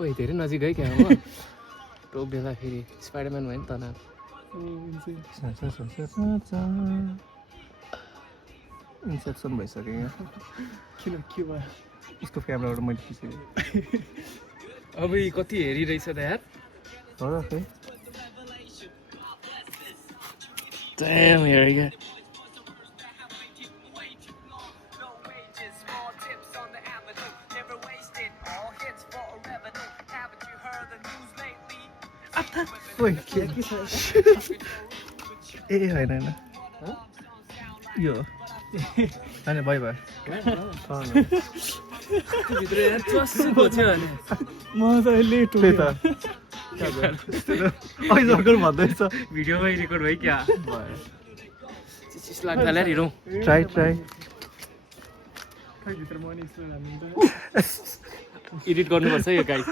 ओइ धेरै नजिक है क्या हो टोक्देला फेरि स्पाइडरम्यान भयो नि त ना इन्सेप्सन भइसक्यो यहाँ किन के भयो उसको क्यामेराबाट मैले खिचेँ अब यी कति हेरिरहेछ त यार हो र खै Damn, here we go. ओइ के ए होइन होइन यो होइन बाई बाई भित्र यार चस्सुको थियो भने मजाले त्यही त अहिले अर्को भन्दैछ भिडियोमै रेकर्ड भयो क्या चिस लाग्दा ल्याएर हिँडौँ ट्राई खै भित्र मनी यस्तो हाल्नुहुन्छ एडिट गर्नुपर्छ यो गाई